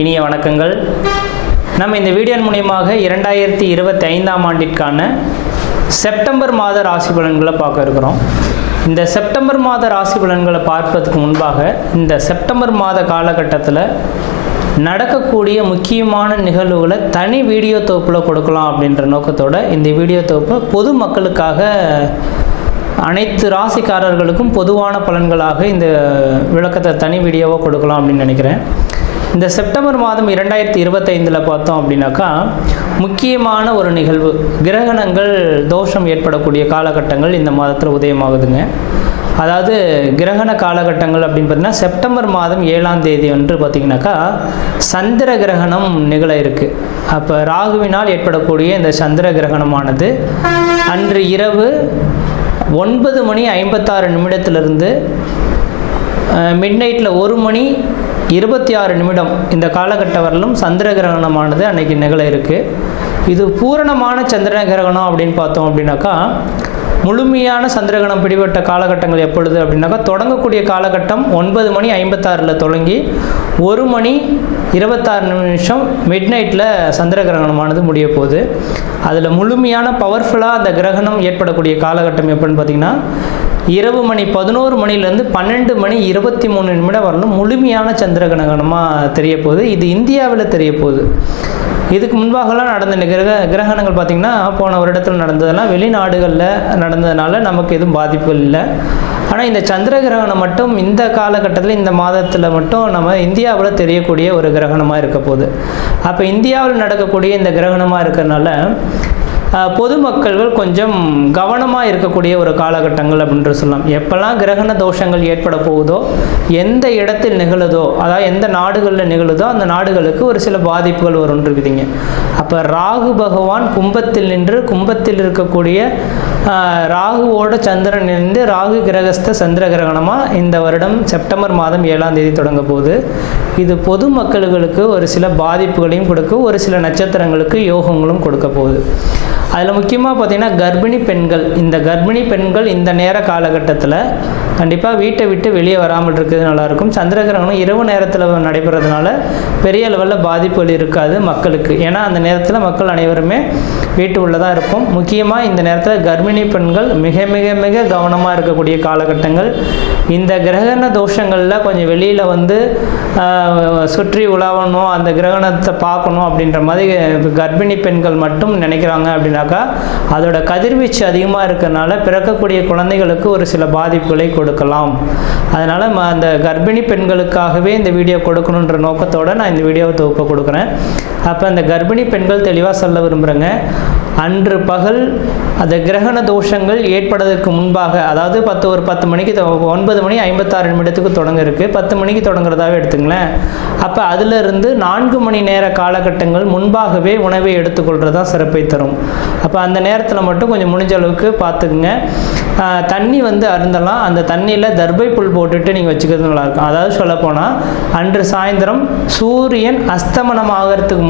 இனிய வணக்கங்கள். நம்ம இந்த வீடியோ மூலியமாக இரண்டாயிரத்தி இருபத்தி ஐந்தாம் ஆண்டிற்கான செப்டம்பர் மாத ராசி பலன்களை பார்க்க இருக்கிறோம். இந்த செப்டம்பர் மாத ராசி பலன்களை பார்ப்பதற்கு முன்பாக இந்த செப்டம்பர் மாத காலகட்டத்தில் நடக்கக்கூடிய முக்கியமான நிகழ்வுகளை தனி வீடியோ தொகுப்பில் கொடுக்கலாம் அப்படின்ற நோக்கத்தோடு இந்த வீடியோ தொகுப்பை பொது மக்களுக்காக அனைத்து ராசிக்காரர்களுக்கும் பொதுவான பலன்களாக இந்த விளக்கத்தை தனி வீடியோவாக கொடுக்கலாம் அப்படின்னு நினைக்கிறேன். இந்த செப்டம்பர் மாதம் இரண்டாயிரத்தி இருபத்தைந்தில் பார்த்தோம் அப்படின்னாக்கா முக்கியமான ஒரு நிகழ்வு. கிரகணங்கள் தோஷம் ஏற்படக்கூடிய காலகட்டங்கள் இந்த மாதத்தில் உதயமாகுதுங்க. அதாவது கிரகண காலகட்டங்கள் அப்படின்னு பார்த்தீங்கன்னா செப்டம்பர் மாதம் ஏழாம் தேதி வந்து பார்த்திங்கனாக்கா சந்திர கிரகணம் நிகழ இருக்குது அப்போ ராகுவினால் ஏற்படக்கூடிய இந்த சந்திர கிரகணமானது அன்று இரவு ஒன்பது மணி ஐம்பத்தாறு நிமிடத்திலிருந்து மிட் நைட்டில் ஒரு மணி இருபத்தி ஆறு நிமிடம் இந்த காலகட்ட வரலும் சந்திர கிரகணமானது அன்னைக்கு நிகழ இருக்குது இது பூரணமான சந்திர கிரகணம் அப்படின்னு பார்த்தோம் அப்படின்னாக்கா முழுமையான சந்திரகணம் பிடிபட்ட காலகட்டங்கள் எப்பொழுது அப்படின்னாக்கா தொடங்கக்கூடிய காலகட்டம் ஒன்பது மணி ஐம்பத்தாறில் தொடங்கி ஒரு மணி இருபத்தாறு நிமிஷம் மிட் நைட்டில் சந்திர கிரகணமானது முடிய போகுது. அதில் முழுமையான பவர்ஃபுல்லாக அந்த கிரகணம் ஏற்படக்கூடிய காலகட்டம் எப்படின்னு பார்த்தீங்கன்னா இரவு மணி பதினோரு மணிலேருந்து பன்னெண்டு மணி இருபத்தி மூணு நிமிடம் வரலும் முழுமையான சந்திர கிரகணமாக தெரிய போகுது இது இந்தியாவில் தெரிய போகுது இதுக்கு முன்பாகலாம் நடந்த கிரக கிரகணங்கள் பார்த்திங்கன்னா போன வருடத்தில் நடந்ததெல்லாம் வெளிநாடுகளில் நடந்ததுனால நமக்கு எதுவும் பாதிப்பு இல்லை. ஆனால் இந்த சந்திர கிரகணம் மட்டும் இந்த காலகட்டத்தில் இந்த மாதத்தில் மட்டும் நம்ம இந்தியாவில் தெரியக்கூடிய ஒரு கிரகணமாக இருக்க போகுது. அப்போ இந்தியாவில் நடக்கக்கூடிய இந்த கிரகணமாக இருக்கிறனால பொதுமக்கள்கள் கொஞ்சம் கவனமாக இருக்கக்கூடிய ஒரு காலகட்டங்கள் அப்படின்ற சொல்லலாம். எப்போல்லாம் கிரகண தோஷங்கள் ஏற்பட போகுதோ எந்த இடத்தில் நிகழுதோ அதாவது எந்த நாடுகளில் நிகழுதோ அந்த நாடுகளுக்கு ஒரு சில பாதிப்புகள் வரும்னு இருக்குதுங்க அப்போ ராகு பகவான் கும்பத்தில் நின்று கும்பத்தில் இருக்கக்கூடிய ராகுவோட சந்திரன் இருந்து ராகு கிரகஸ்த சந்திர கிரகணமாக இந்த வருடம் செப்டம்பர் மாதம் ஏழாம் தேதி தொடங்க போகுது. இது பொதுமக்களுக்கு ஒரு சில பாதிப்புகளையும் கொடுக்கும் ஒரு சில நட்சத்திரங்களுக்கு யோகங்களும் கொடுக்க போகுது. அதில் முக்கியமாக பார்த்திங்கன்னா கர்ப்பிணி பெண்கள் இந்த கர்ப்பிணி பெண்கள் இந்த நேர காலகட்டத்தில் கண்டிப்பாக வீட்டை விட்டு வெளியே வராமல் இருக்கிறது நல்லாயிருக்கும் சந்திர கிரகணம் இரவு நேரத்தில் நடைபெறதுனால பெரிய லெவலில் பாதிப்புகள் இருக்காது மக்களுக்கு. ஏன்னா அந்த நேரத்தில் மக்கள் அனைவருமே வீட்டு உள்ளதாக இருக்கும் முக்கியமாக இந்த நேரத்தில் கர்ப்பிணி பெண்கள் மிக மிக மிக கவனமாக இருக்கக்கூடிய காலகட்டங்கள். இந்த கிரகண தோஷங்களில் கொஞ்சம் வெளியில் வந்து சுற்றி உலாவணும் அந்த கிரகணத்தை பார்க்கணும் அப்படின்ற மாதிரி கர்ப்பிணி பெண்கள் மட்டும் நினைக்கிறாங்க அப்படின்னாக்கா அதோட கதிர்வீச்சு அதிகமாக இருக்கிறனால பிறக்கக்கூடிய குழந்தைகளுக்கு ஒரு சில பாதிப்புகளை கொடுக்கலாம். அதனால் அந்த கர்ப்பிணி பெண்களுக்காகவே இந்த வீடியோ கொடுக்கணுன்ற நோக்கத்தோடு நான் இந்த வீடியோவை தொகுப்பை கொடுக்குறேன். அப்போ அந்த கர்ப்பிணி பெண்கள் தெளிவாக சொல்ல விரும்புகிறேங்க அன்று பகல் அந்த கிரகண தோஷங்கள் ஏற்படுவதற்கு முன்பாக அதாவது பத்து ஒரு பத்து மணிக்கு ஒன்பது மணி ஐம்பத்தாறு நிமிடத்துக்கு தொடங்க இருக்குது பத்து மணிக்கு தொடங்குறதாவே எடுத்துங்களேன். அப்போ அதிலிருந்து நான்கு மணி நேர காலகட்டங்கள் முன்பாகவே உணவை எடுத்துக்கொள்கிறது தான் சிறப்பை தரும். அப்போ அந்த நேரத்தில் மட்டும் கொஞ்சம் முடிஞ்ச அளவுக்கு பார்த்துக்குங்க தண்ணி வந்து அருந்தலாம். அந்த தண்ணியில் தர்பை புல் போட்டுட்டு நீங்கள் வச்சுக்கிறது நல்லாயிருக்கும் அதாவது சொல்லப்போனால் அன்று சாயந்தரம் சூரியன் அஸ்தமனம் ஆகிறதுக்கு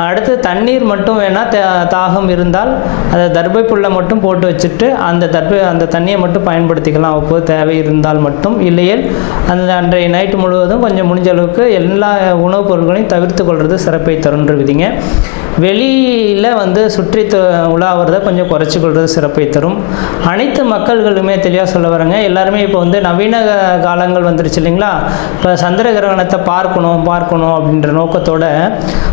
அடுத்து தண்ணீர் மட்டும் வேணால் தாகம் இருந்தால் அதை தர்பை புல்லை மட்டும் போட்டு வச்சுட்டு அந்த தர்பை அந்த தண்ணியை மட்டும் பயன்படுத்திக்கலாம். அப்போது தேவை இருந்தால் மட்டும். இல்லையே அந்த அன்றைய நைட்டு முழுவதும் கொஞ்சம் முடிஞ்ச அளவுக்கு எல்லா உணவுப் பொருட்களையும் தவிர்த்து கொள்வது சிறப்பை தருன்ற விதிங்க. வெளியில் வந்து சுற்றி உலாவுறத கொஞ்சம் குறைச்சி கொள்வது சிறப்பை தரும். அனைத்து மக்கள்களுமே தெளிவாக சொல்ல வரேங்க. எல்லாருமே இப்போ வந்து நவீன காலங்கள் வந்துருச்சு இல்லைங்களா? இப்போ சந்திர கிரகணத்தை பார்க்கணும் பார்க்கணும் அப்படின்ற நோக்கத்தோட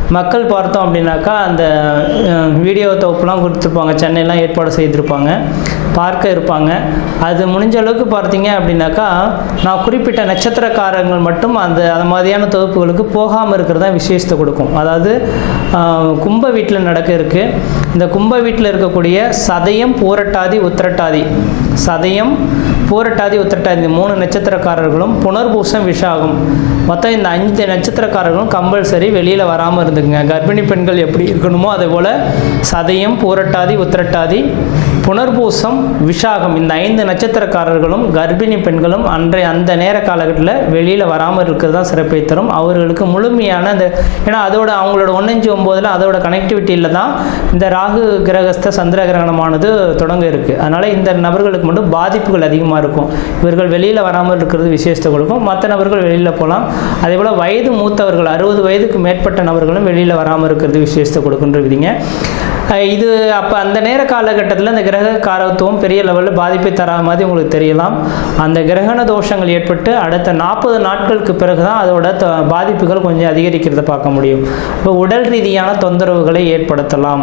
மக்கள் பார்த்தோம் அப்படின்னாக்கா அந்த வீடியோ தொகுப்புலாம் கொடுத்துருப்பாங்க. சென்னையெலாம் ஏற்பாடு செய்திருப்பாங்க. பார்க்க இருப்பாங்க. அது முடிஞ்ச அளவுக்கு பார்த்தீங்க அப்படின்னாக்கா நான் குறிப்பிட்ட நட்சத்திரக்காரங்கள் மட்டும் அந்த அந்த மாதிரியான தொகுப்புகளுக்கு போகாமல் இருக்கிறது தான் விசேஷத்தை கொடுக்கும். அதாவது கும்ப வீட்டில் நடக்க இருக்கு. இந்த கும்ப வீட்டில் இருக்கக்கூடிய சதயம் பூரட்டாதி உத்திரட்டாதி. சதயம் பூரட்டாதி உத்திரட்டாதி இந்த மூணு நட்சத்திரக்காரர்களும் புனர்பூசம் விஷாகம். மொத்தம் இந்த அஞ்சு நட்சத்திரக்காரர்களும் கம்பல்சரி வெளியில் வராமல் இருந்துக்குங்க. கர்ப்பிணி பெண்கள் எப்படி இருக்கணுமோ அதே போல் சதயம் பூரட்டாதி உத்திரட்டாதி புனர்பூசம் விஷாகம் இந்த ஐந்து நட்சத்திரக்காரர்களும் கர்ப்பிணி பெண்களும் அன்றைய அந்த நேர காலகட்டத்தில் வெளியில் வராமல் இருக்கிறது தான் சிறப்பை தரும். அவர்களுக்கு முழுமையான அந்த ஏன்னா அதோட அவங்களோட ஒன்னஞ்சு ஒம்போதில் அதோட கனெக்டிவிட்டியில் தான் இந்த ராகு கிரகஸ்த சந்திர கிரகணமானது தொடங்க இருக்குது அதனால் இந்த நபர்களுக்கு மட்டும் பாதிப்புகள் அதிகமாக இருக்கும். இவர்கள் வெளியில் வராமல் இருக்கிறது விசேஷத்தை கொடுக்கும். மற்ற நபர்கள் வெளியில் போகலாம் அதே போல் வயது மூத்தவர்கள் அறுபது வயதுக்கு மேற்பட்ட நபர்களும் வெளியில் வராமல் இருக்கிறது விசேஷத்தை கொடுக்குன்ற விதிங்க இது அப்போ அந்த நேர காலகட்டத்தில் இந்த கிரக காரத்துவம் பெரிய லெவலில் பாதிப்பை தராத மாதிரி உங்களுக்கு தெரியலாம். அந்த கிரகண தோஷங்கள் ஏற்பட்டு அடுத்த நாற்பது நாட்களுக்கு பிறகு தான் அதோட த- பாதிப்புகள் கொஞ்சம் அதிகரிக்கிறத பார்க்க முடியும். இப்போ உடல் ரீதியான தொந்தரவுகளை ஏற்படுத்தலாம்.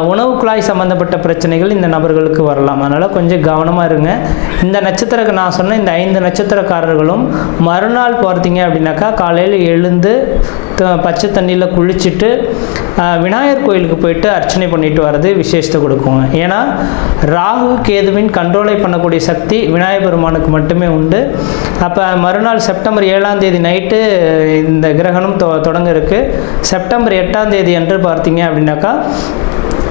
உணவு குழாய் சம்பந்தப்பட்ட பிரச்சனைகள் இந்த நபர்களுக்கு வரலாம். அதனால் கொஞ்சம் கவனமாக இருங்க. இந்த நட்சத்திரக்கு நான் சொன்ன இந்த ஐந்து நட்சத்திரக்காரர்களும் மறுநாள் பார்த்தீங்க அப்படின்னாக்கா காலையில் எழுந்து த- பச்சை தண்ணியில் குளிச்சுட்டு விநாயகர் கோயிலுக்கு போயிட்டு அர்ச்சனை பண்ணிட்டு வர்றது விசேஷத்தை கொடுக்குங்க. ஏன்னா ராகு கேதுவின் கண்ட்ரோலை பண்ணக்கூடிய சக்தி விநாயகர் பெருமானுக்கு மட்டுமே உண்டு. அப்போ மறுநாள் செப்டம்பர் ஏழாம் தேதி நைட்டு இந்த கிரகணம் தொ தொடங்க இருக்குது செப்டம்பர் எட்டாம் தேதி என்று பார்த்தீங்க அப்படின்னாக்கா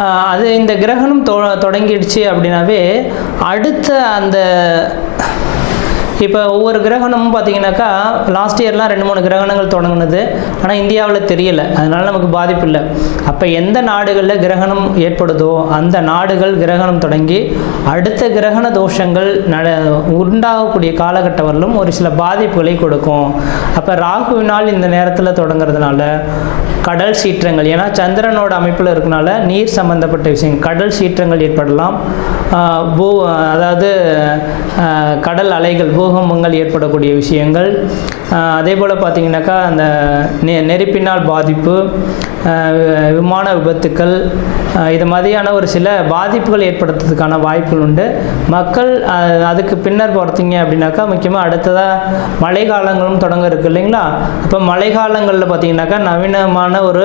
அது இந்த கிரகணம் தொ தொடங்கிடுச்சு அப்படின்னாவே அடுத்த அந்த இப்போ ஒவ்வொரு கிரகணமும் பார்த்தீங்கன்னாக்கா லாஸ்ட் இயர்லாம் ரெண்டு மூணு கிரகணங்கள் தொடங்குனது. ஆனால் இந்தியாவில் தெரியல. அதனால நமக்கு பாதிப்பு இல்லை. அப்போ எந்த நாடுகளில் கிரகணம் ஏற்படுதோ அந்த நாடுகள் கிரகணம் தொடங்கி அடுத்த கிரகண தோஷங்கள் நட உண்டாகக்கூடிய காலகட்டம் வரலும் ஒரு சில பாதிப்புகளை கொடுக்கும். அப்போ ராகுவினால் இந்த நேரத்தில் தொடங்குறதுனால கடல் சீற்றங்கள் ஏன்னா சந்திரனோட அமைப்பில் இருக்கனால நீர் சம்பந்தப்பட்ட விஷயம் கடல் சீற்றங்கள் ஏற்படலாம். பூ அதாவது கடல் அலைகள் பூ பூகம்பங்கள் ஏற்படக்கூடிய விஷயங்கள். அதே போல் பார்த்தீங்கன்னாக்கா அந்த நெ நெருப்பினால் பாதிப்பு விமான விபத்துக்கள் இது மாதிரியான ஒரு சில பாதிப்புகள் ஏற்படுத்துறதுக்கான வாய்ப்புகள் உண்டு. மக்கள் அதுக்கு பின்னர் பார்த்தீங்க அப்படின்னாக்கா முக்கியமாக அடுத்ததாக மழை காலங்களும் தொடங்க இருக்கு இல்லைங்களா? இப்போ மழை காலங்களில் பார்த்தீங்கன்னாக்கா நவீனமான ஒரு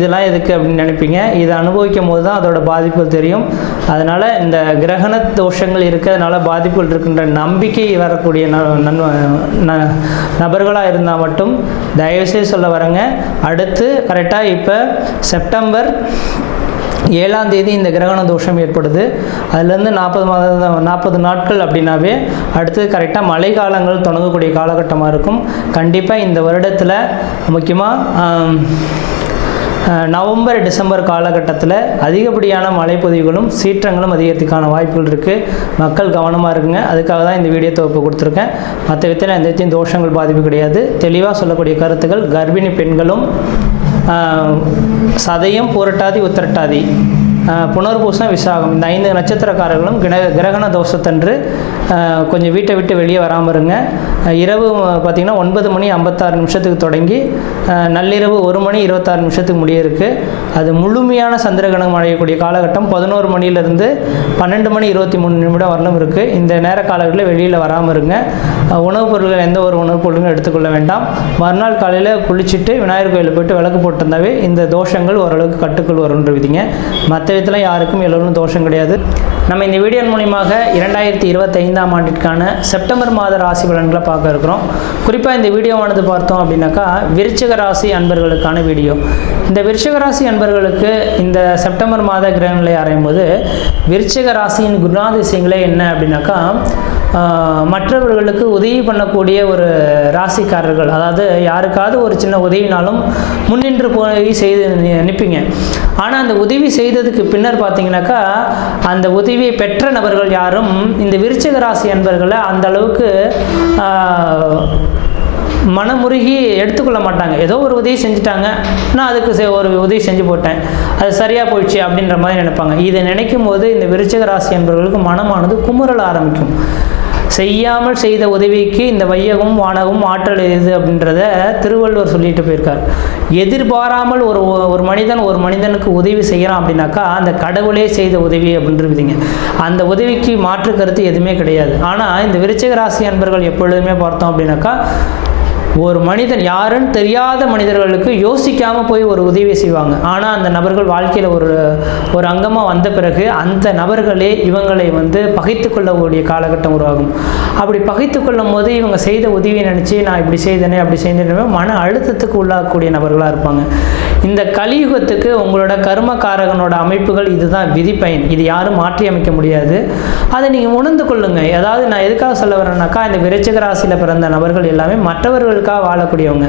இதெல்லாம் எதுக்கு அப்படின்னு நினைப்பீங்க? இதை அனுபவிக்கும் போது தான் அதோட பாதிப்புகள் தெரியும். அதனால் இந்த கிரகண தோஷங்கள் இருக்கிறதுனால பாதிப்புகள் இருக்கின்ற நம்பிக்கை வரக்கூடிய ந ந நபர்களாக இருந்தால் மட்டும் தயவுசெய்து சொல்ல வரேங்க. அடுத்து கரெக்டாக இப்போ செப்டம்பர் ஏழாம் தேதி இந்த கிரகண தோஷம் ஏற்படுது. அதுலேருந்து நாற்பது மாத நாற்பது நாட்கள் அப்படின்னாவே அடுத்து கரெக்டாக மழை காலங்கள் தொடங்கக்கூடிய காலகட்டமாக இருக்கும். கண்டிப்பாக இந்த வருடத்தில் முக்கியமாக நவம்பர் டிசம்பர் காலகட்டத்தில் அதிகப்படியான மழைப்பொதிவுகளும் சீற்றங்களும் அதிகரித்துக்கான வாய்ப்புகள் இருக்குது மக்கள் கவனமாக இருக்குங்க. அதுக்காக தான் இந்த வீடியோ தொகுப்பு கொடுத்துருக்கேன். மற்ற விதத்தில் எந்த விதத்தையும் தோஷங்கள் பாதிப்பு கிடையாது. தெளிவாக சொல்லக்கூடிய கருத்துக்கள் கர்ப்பிணி பெண்களும் சதையும் சதயம் புரட்டாதி உத்திரட்டாதி. புனர்பூசம் விசாகம். இந்த ஐந்து நட்சத்திரக்காரர்களும் கிர கிரகண தோஷத்தன்று கொஞ்சம் வீட்டை விட்டு வெளியே வராமல் இருங்க. இரவு பார்த்திங்கன்னா ஒன்பது மணி ஐம்பத்தாறு நிமிஷத்துக்கு தொடங்கி நள்ளிரவு ஒரு மணி இருபத்தாறு நிமிஷத்துக்கு முடியிருக்கு அது முழுமையான சந்திரகிரகணம் அடையக்கூடிய காலகட்டம். பதினோரு மணியிலிருந்து பன்னெண்டு மணி இருபத்தி மூணு நிமிடம் வரலும் இருக்குது இந்த நேர காலகட்டத்தில் வெளியில் வராமல் இருங்க. உணவுப் பொருட்கள் எந்த ஒரு உணவுப் பொருளும் எடுத்துக்கொள்ள வேண்டாம். மறுநாள் காலையில் குளிச்சுட்டு விநாயகர் கோயிலில் போயிட்டு விளக்கு போட்டிருந்தாவே இந்த தோஷங்கள் ஓரளவுக்கு கட்டுக்குள் வரும்ன்ற விதிங்க மற்ற விதத்தில் யாருக்கும் எல்லோரும் தோஷம் கிடையாது. நம்ம இந்த வீடியோ மூலியமாக இரண்டாயிரத்தி இருபத்தைந்தாம் ஆண்டிற்கான செப்டம்பர் மாத ராசி பலன்களை பார்க்க இருக்கிறோம். குறிப்பாக இந்த வீடியோவானது பார்த்தோம் அப்படின்னாக்கா விருச்சிக ராசி அன்பர்களுக்கான வீடியோ இந்த விருச்சிக ராசி அன்பர்களுக்கு இந்த செப்டம்பர் மாத கிரகங்களை அறையும் போது விருச்சிக ராசியின் குணாதிசயங்களே என்ன அப்படின்னாக்கா மற்றவர்களுக்கு உதவி பண்ணக்கூடிய ஒரு ராசிக்காரர்கள் அதாவது யாருக்காவது ஒரு சின்ன உதவினாலும் முன்னின்று போய் செய்து நிற்பீங்க. ஆனால் அந்த உதவி செய்ததுக்கு பின்னர் பார்த்தீங்கன்னாக்கா அந்த உதவியை பெற்ற நபர்கள் யாரும் இந்த விருச்சிக ராசி என்பர்களை அந்த அளவுக்கு மனமுருகி எடுத்துக்கொள்ள மாட்டாங்க. ஏதோ ஒரு உதவி செஞ்சுட்டாங்க. நான் அதுக்கு ஒரு உதவி செஞ்சு போட்டேன். அது சரியாக போயிடுச்சு அப்படின்ற மாதிரி நினைப்பாங்க. இதை நினைக்கும் போது இந்த விருச்சிக ராசி என்பவர்களுக்கு மனமானது குமுறல் ஆரம்பிக்கும். செய்யாமல் செய்த உதவிக்கு இந்த வையகம் வானகம் ஆற்றல் எது அப்படின்றத திருவள்ளுவர் சொல்லிட்டு போயிருக்கார். எதிர்பாராமல் ஒரு ஒரு மனிதன் ஒரு மனிதனுக்கு உதவி செய்கிறான் அப்படின்னாக்கா அந்த கடவுளே செய்த உதவி அப்படின்றதுங்க அந்த உதவிக்கு மாற்று கருத்து எதுவுமே கிடையாது. ஆனால் இந்த விருச்சிக ராசி அன்பர்கள் எப்பொழுதுமே பார்த்தோம் அப்படின்னாக்கா ஒரு மனிதன் யாருன்னு தெரியாத மனிதர்களுக்கு யோசிக்காமல் போய் ஒரு உதவி செய்வாங்க. ஆனால் அந்த நபர்கள் வாழ்க்கையில் ஒரு ஒரு அங்கமாக வந்த பிறகு அந்த நபர்களே இவங்களை வந்து பகைத்து கொள்ளக்கூடிய காலகட்டம் உருவாகும். அப்படி பகைத்து கொள்ளும் போது இவங்க செய்த உதவியை நினச்சி நான் இப்படி செய்தேனே அப்படி செய்தேனே மன அழுத்தத்துக்கு உள்ளாகக்கூடிய நபர்களாக இருப்பாங்க. இந்த கலியுகத்துக்கு உங்களோட கர்மக்காரகனோட அமைப்புகள் இதுதான் விதிப்பயன். இது யாரும் மாற்றி அமைக்க முடியாது. அதை நீங்கள் உணர்ந்து கொள்ளுங்கள் அதாவது நான் எதுக்காக சொல்ல வரேன்னாக்கா இந்த விருச்சிக ராசியில் பிறந்த நபர்கள் எல்லாமே மற்றவர்கள் மற்றவர்களுக்காக வாழக்கூடியவங்க.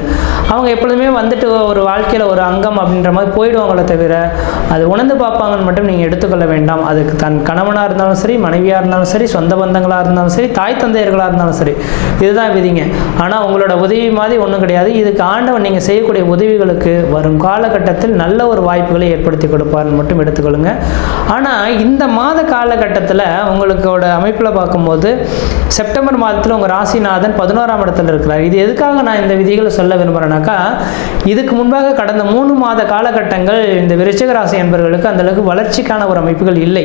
அவங்க எப்பொழுதுமே வந்துட்டு ஒரு வாழ்க்கையில் ஒரு அங்கம் அப்படின்ற மாதிரி போயிடுவாங்களே தவிர அது உணர்ந்து பார்ப்பாங்கன்னு மட்டும் நீங்கள் எடுத்துக்கொள்ள வேண்டாம். அதுக்கு தன் கணவனாக இருந்தாலும் சரி மனைவியாக இருந்தாலும் சரி சொந்த பந்தங்களாக இருந்தாலும் சரி தாய் தந்தையர்களாக இருந்தாலும் சரி இதுதான் விதிங்க. ஆனால் உங்களோட உதவி மாதிரி ஒன்றும் கிடையாது. இதுக்கு ஆண்டவன் நீங்கள் செய்யக்கூடிய உதவிகளுக்கு வரும் காலகட்டத்தில் நல்ல ஒரு வாய்ப்புகளை ஏற்படுத்தி கொடுப்பார்னு மட்டும் எடுத்துக்கொள்ளுங்க. ஆனால் இந்த மாத காலகட்டத்தில் உங்களுக்கோட அமைப்பில் பார்க்கும்போது செப்டம்பர் மாதத்தில் உங்கள் ராசிநாதன் பதினோராம் இடத்துல இருக்கிறார். இது எதுக்காக நான் இந்த விதிகளை சொல்ல விரும்புகிறேன்னாக்கா இதுக்கு முன்பாக கடந்த மூணு மாத காலகட்டங்கள் இந்த விருச்சிக ராசி என்பவர்களுக்கு அந்தளவுக்கு வளர்ச்சிக்கான ஒரு அமைப்புகள் இல்லை.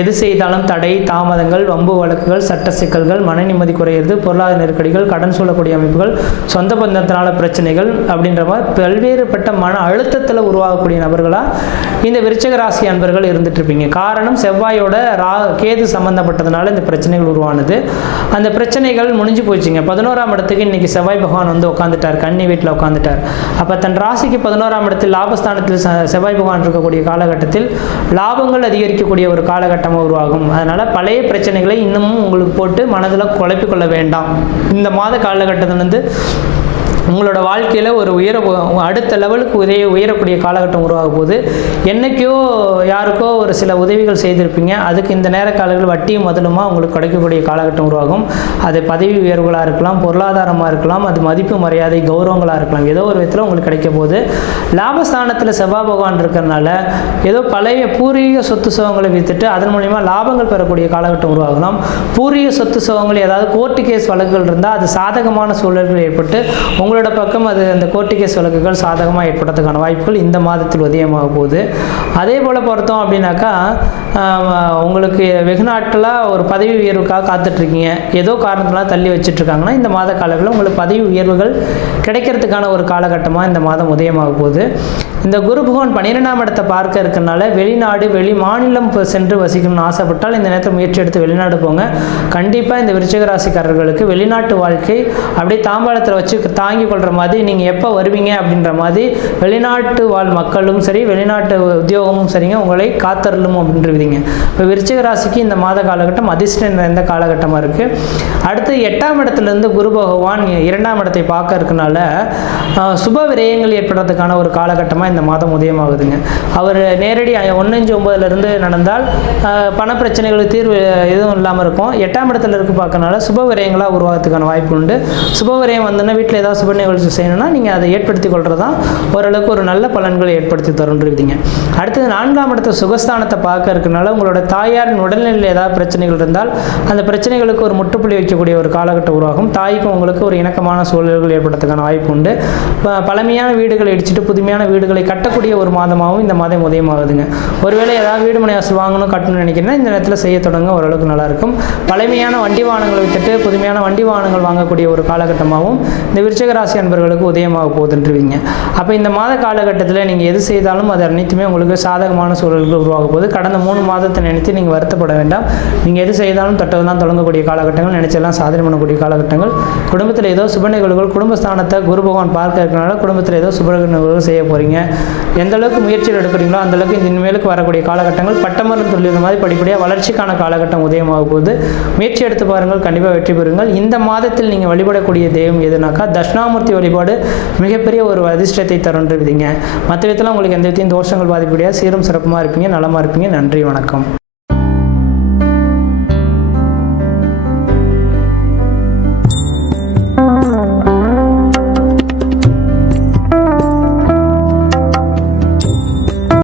எது செய்தாலும் தடை தாமதங்கள் வம்பு வழக்குகள் சட்ட சிக்கல்கள் மன நிம்மதி குறையிறது பொருளாதார நெருக்கடிகள் கடன் சூழக்கூடிய அமைப்புகள் சொந்த பந்தத்தினால பிரச்சனைகள் அப்படின்ற மாதிரி பல்வேறுபட்ட மன அழுத்தத்தில் உருவாகக்கூடிய நபர்களாக இந்த விருச்சக ராசி அன்பர்கள் இருந்துட்டு இருப்பீங்க காரணம் செவ்வாயோட ரா கேது சம்பந்தப்பட்டதுனால இந்த பிரச்சனைகள் உருவானது. அந்த பிரச்சனைகள் முடிஞ்சு போச்சுங்க. பதினோராம் இடத்துக்கு இன்னைக்கு செவ்வாய் பகவான் வந்து உட்காந்துட்டார் கன்னி வீட்டில் உட்காந்துட்டார் அப்போ தன் ராசிக்கு பதினோராம் இடத்தில் லாபஸ்தானத்தில் செவ்வாய் பகவான் இருக்கக்கூடிய காலகட்டத்தில் லாபங்கள் அதிகரிக்கக்கூடிய ஒரு காலகட்டமாக உருவாகும். அதனால் பழைய பிரச்சனைகளை இன்னமும் உங்களுக்கு போட்டு மனதில் குழப்பிக்கொள்ள வேண்டாம். இந்த மாத காலகட்டத்திலிருந்து உங்களோட வாழ்க்கையில் ஒரு உயர அடுத்த லெவலுக்கு உதய உயரக்கூடிய காலகட்டம் உருவாக போகுது என்னைக்கோ யாருக்கோ ஒரு சில உதவிகள் செய்திருப்பீங்க. அதுக்கு இந்த நேர காலங்கள் வட்டியும் முதலுமா உங்களுக்கு கிடைக்கக்கூடிய காலகட்டம் உருவாகும். அது பதவி உயர்வுகளாக இருக்கலாம் பொருளாதாரமாக இருக்கலாம் அது மதிப்பு மரியாதை கௌரவங்களாக இருக்கலாம். ஏதோ ஒரு விதத்தில் உங்களுக்கு கிடைக்க போகுது லாபஸ்தானத்தில் செவ்வாய் பகவான் இருக்கிறனால ஏதோ பழைய பூர்வீக சொத்து சுகங்களை வித்துட்டு அதன் மூலிமா லாபங்கள் பெறக்கூடிய காலகட்டம் உருவாகலாம். பூர்வீக சொத்து சுகங்கள் ஏதாவது கோர்ட்டு கேஸ் வழக்குகள் இருந்தால் அது சாதகமான சூழல்கள் ஏற்பட்டு உங்களோட பக்கம் அது அந்த கோர்ட்டு கேஸ் வழக்குகள் சாதகமாக ஏற்படுறதுக்கான வாய்ப்புகள் இந்த மாதத்தில் உதயமாக போகுது. அதே போல் பார்த்தோம் அப்படின்னாக்கா உங்களுக்கு வெகு ஒரு பதவி உயர்வுக்காக காத்துட்ருக்கீங்க. ஏதோ காரணத்தெலாம் தள்ளி வச்சுட்ருக்காங்கன்னா இந்த மாத காலங்களில் உங்களுக்கு பதவி உயர்வுகள் கிடைக்கிறதுக்கான ஒரு காலகட்டமாக இந்த மாதம் உதயமாக போகுது. இந்த குரு பகவான் பன்னிரெண்டாம் இடத்தை பார்க்க இருக்கனால வெளிநாடு வெளி மாநிலம் சென்று வசிக்கணும்னு ஆசைப்பட்டால் இந்த நேரத்தை முயற்சி எடுத்து வெளிநாடு போங்க. கண்டிப்பாக இந்த விருச்சிக ராசிக்காரர்களுக்கு வெளிநாட்டு வாழ்க்கை அப்படியே தாம்பாளத்தில் வச்சு தாங்கி கொள்கிற மாதிரி நீங்கள் எப்போ வருவீங்க அப்படின்ற மாதிரி வெளிநாட்டு வாழ் மக்களும் சரி வெளிநாட்டு உத்தியோகமும் சரிங்க உங்களை காத்தருளும் அப்படின்றவிதிங்க இப்போ விருச்சிக ராசிக்கு இந்த மாத காலகட்டம் அதிர்ஷ்டம் நிறைந்த காலகட்டமாக இருக்குது அடுத்து எட்டாம் இடத்துலேருந்து குரு பகவான் இரண்டாம் இடத்தை பார்க்க இருக்கனால சுப விரயங்கள் ஏற்படுறதுக்கான ஒரு காலகட்டமாக இந்த மாதம் உதயமாகுதுங்க. அவர் நேரடி ஒன்னஞ்சு ஒம்பதுலேருந்து நடந்தால் ஆஹ், பண பிரச்சனைகளுக்கு தீர்வு எதுவும் இல்லாமல் இருக்கும். எட்டாம் இடத்துல இருக்கு பார்க்கறனால சுப விரயங்களாக உருவாகிறதுக்கான வாய்ப்பு உண்டு. சுப விரயம் வந்தோன்னா வீட்டில் ஏதாவது சுப நிகழ்ச்சி செய்யணும்னா நீங்கள் அதை ஏற்படுத்தி கொள்கிறது தான் ஓரளவுக்கு ஒரு நல்ல பலன்களை ஏற்படுத்தி தருன்றீங்க அடுத்தது நான்காம் இடத்த சுகஸ்தானத்தை பார்க்க இருக்கனால உங்களோட தாயாரின் உடல்நிலையில் ஏதாவது பிரச்சனைகள் இருந்தால் அந்த பிரச்சனைகளுக்கு ஒரு முற்றுப்புள்ளி வைக்கக்கூடிய ஒரு காலகட்டம் உருவாகும். தாய்க்கும் உங்களுக்கு ஒரு இணக்கமான சூழல்கள் ஏற்படுறதுக்கான வாய்ப்பு உண்டு. ப- பழமையான வீடுகளை இடிச்சிட்டு புதுமையான வீடுகளை கட்டக்கூடிய ஒரு மாதமாகவும் இந்த மாதம் உதயமாகுதுங்க. ஒருவேளை ஏதாவது வீடு மனை வாசல் வாங்கணும் கட்டணும்னு நினைக்கிறேன்னா இந்த நேரத்தில் செய்ய தொடங்க ஓரளவுக்கு நல்லாயிருக்கும். பழமையான வண்டி வாகனங்களை விட்டுட்டு புதுமையான வண்டி வாகனங்கள் வாங்கக்கூடிய ஒரு காலகட்டமாகவும் இந்த விருச்சக ராசி அன்பர்களுக்கு உதயமாக போகுதுன்றீங்க அப்போ இந்த மாத காலகட்டத்தில் நீங்கள் எது செய்தாலும் அது அனைத்துமே உங்களுக்கு சாதகமான சூழல்கள் உருவாக போகுது. கடந்த மூணு மாதத்தை நினைத்து நீங்கள் வருத்தப்பட வேண்டாம். நீங்கள் எது செய்தாலும் தொட்டது தான் தொடங்கக்கூடிய காலகட்டங்கள். நினைச்செல்லாம் சாதனை பண்ணக்கூடிய காலகட்டங்கள். குடும்பத்தில் ஏதோ சுப நிகழ்வுகள் குடும்பஸ்தானத்தை குரு பகவான் பார்க்க இருக்கிறனால குடும்பத்தில் ஏதோ சுப நிகழ்வுகள் செய்ய போகிறீங்க எந்த அளவுக்கு முயற்சிகள் எடுக்கிறீங்களோ அந்தளவுக்கு இந்த இனிமேலுக்கு வரக்கூடிய காலகட்டங்கள் பட்டமரம் தொழில் மாதிரி படிப்படியாக வளர்ச்சிக்கான காலகட்டம் உதயமாக போகுது. முயற்சி எடுத்து பாருங்கள் கண்டிப்பாக வெற்றி பெறுங்கள். இந்த மாதத்தில் நீங்கள் வழிபடக்கூடிய தெய்வம் எதுனாக்கா தட்சிணாமூர்த்தி வழிபாடு மிகப்பெரிய ஒரு அதிர்ஷ்டத்தை தருன்றுவிதிங்க மற்ற விதத்தில் உங்களுக்கு எந்த விதத்தையும் தோஷங்கள் பாதிப்படியாக சீரும் சிறப்புமாக இருப்பீங்க நலமாக இருப்பீங்க. நன்றி வணக்கம்.